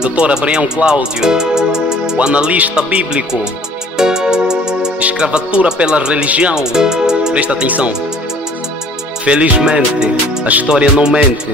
Dr. Abraão Cláudio, o analista bíblico. Escravatura pela religião. Presta atenção. Felizmente, a história não mente.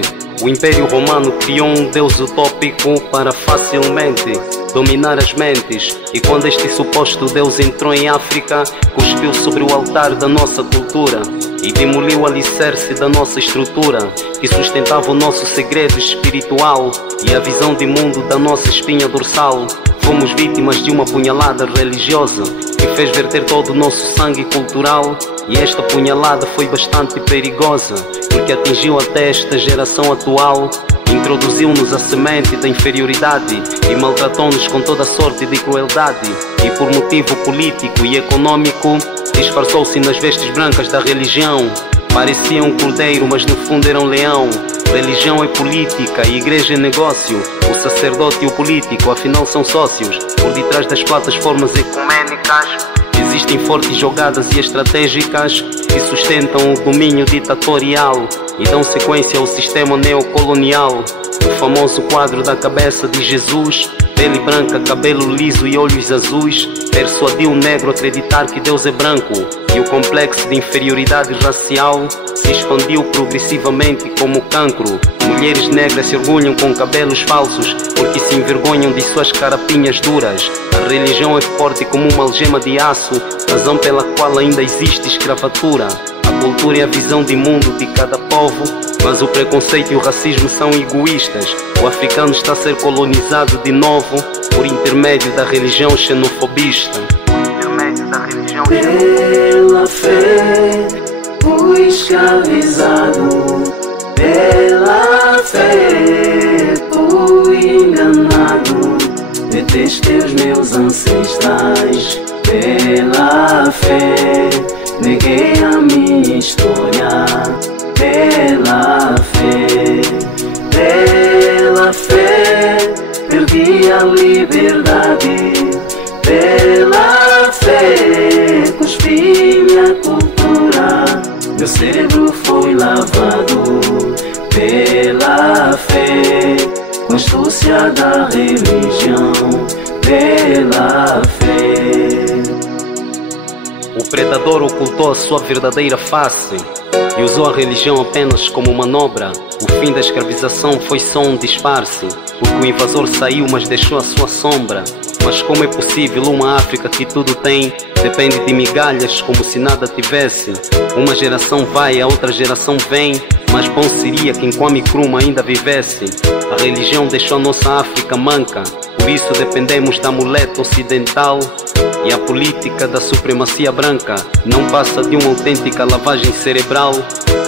O Império Romano criou um deus utópico para facilmente dominar as mentes. E quando este suposto deus entrou em África, cuspiu sobre o altar da nossa cultura e demoliu o alicerce da nossa estrutura, que sustentava o nosso segredo espiritual e a visão de mundo da nossa espinha dorsal. Fomos vítimas de uma punhalada religiosa que fez verter todo o nosso sangue cultural. E esta punhalada foi bastante perigosa, porque atingiu até esta geração atual. Introduziu-nos a semente da inferioridade e maltratou-nos com toda sorte de crueldade. E por motivo político e econômico, disfarçou-se nas vestes brancas da religião. Parecia um cordeiro, mas no fundo era um leão. Religião é política e igreja é negócio. O sacerdote e o político afinal são sócios. Por detrás das plataformas ecumênicas existem fortes jogadas e estratégicas que sustentam o domínio ditatorial e dão sequência ao sistema neocolonial. O famoso quadro da cabeça de Jesus, pele branca, cabelo liso e olhos azuis, persuadiu o negro a acreditar que Deus é branco, e o complexo de inferioridade racial se expandiu progressivamente como cancro. Mulheres negras se orgulham com cabelos falsos porque se envergonham de suas carapinhas duras. A religião é forte como uma algema de aço, razão pela qual ainda existe escravatura. A cultura é a visão de mundo de cada povo, mas o preconceito e o racismo são egoístas. O africano está a ser colonizado de novo por intermédio da religião xenofobista. Pela fé fui escravizado, pela fé fui enganado, detestei os meus ancestrais. Pela fé neguei a minha história, pela fé perdi a liberdade, pela fé cuspi minha cultura, meu cérebro foi lavado, pela fé com astúcia da religião, pela fé. O predador ocultou a sua verdadeira face e usou a religião apenas como manobra. O fim da escravização foi só um disfarce, porque o invasor saiu, mas deixou a sua sombra. Mas como é possível uma África que tudo tem depende de migalhas como se nada tivesse? Uma geração vai, a outra geração vem, mas bom seria que Kwame Nkrumah ainda vivesse. A religião deixou a nossa África manca, por isso dependemos da muleta ocidental. E a política da supremacia branca não passa de uma autêntica lavagem cerebral.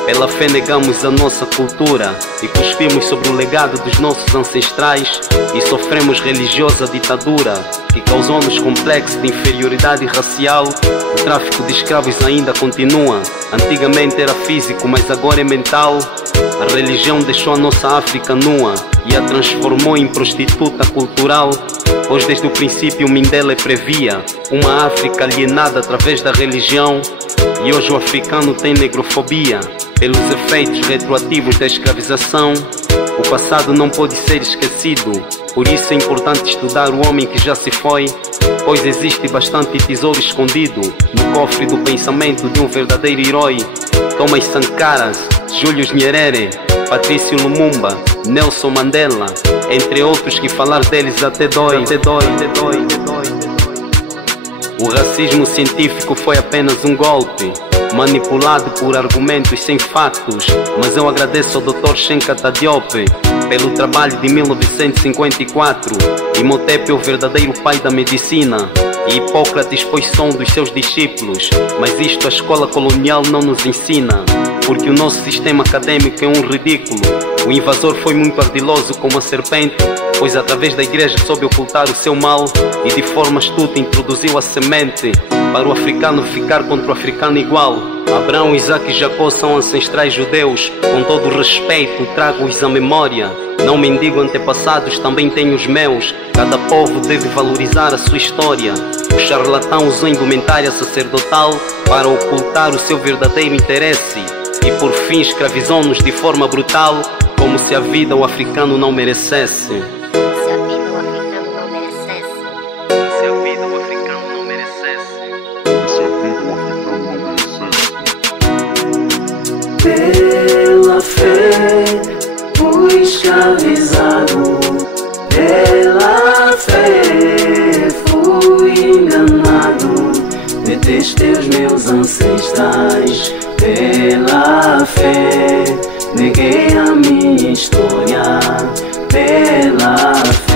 Pela fé negamos a nossa cultura e cuspimos sobre o legado dos nossos ancestrais e sofremos religiosa ditadura que causou-nos complexo de inferioridade racial. O tráfico de escravos ainda continua. Antigamente era físico, mas agora é mental. A religião deixou a nossa África nua e a transformou em prostituta cultural, pois desde o princípio Mindele previa uma África alienada através da religião. E hoje o africano tem negrofobia pelos efeitos retroativos da escravização. O passado não pode ser esquecido, por isso é importante estudar o homem que já se foi, pois existe bastante tesouro escondido no cofre do pensamento de um verdadeiro herói. Thomas Sankaras, Julius Nyerere, Patrício Lumumba, Nelson Mandela, entre outros que falar deles até dói. O racismo científico foi apenas um golpe, manipulado por argumentos sem fatos, mas eu agradeço ao Dr. Chenkata Diop pelo trabalho de 1954, Imhotep é o verdadeiro pai da medicina, e Hipócrates foi som dos seus discípulos, mas isto a escola colonial não nos ensina, porque o nosso sistema acadêmico é um ridículo. O invasor foi muito ardiloso como a serpente, pois através da igreja soube ocultar o seu mal e de forma astuta introduziu a semente para o africano ficar contra o africano igual. Abraão, Isaac e Jacó são ancestrais judeus, com todo o respeito trago-os à memória. Não mendigo antepassados, também tenho os meus. Cada povo deve valorizar a sua história. O charlatão usou indumentária sacerdotal para ocultar o seu verdadeiro interesse e por fim escravizou-nos de forma brutal, como se a vida o africano não merecesse. fé fui escravizado, pela fé fui enganado. Detestei os meus ancestrais, pela fé neguei a minha história, pela fé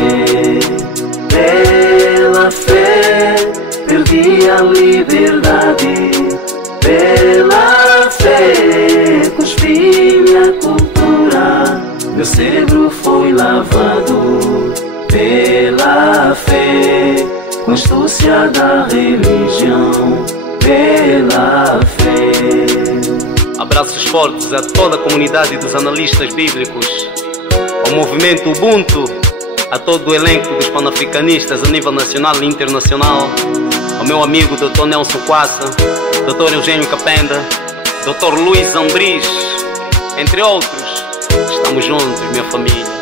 perdi a liberdade, pela fé cuspi minha cultura, meu cérebro foi lavado, pela fé com astúcia da religião, pela fé. Abraços fortes a toda a comunidade dos analistas bíblicos, ao movimento Ubuntu, a todo o elenco dos panafricanistas a nível nacional e internacional, ao meu amigo Dr. Nelson Quassa, Dr. Eugênio Capenda, Dr. Luiz Ambris, entre outros. Estamos juntos, minha família.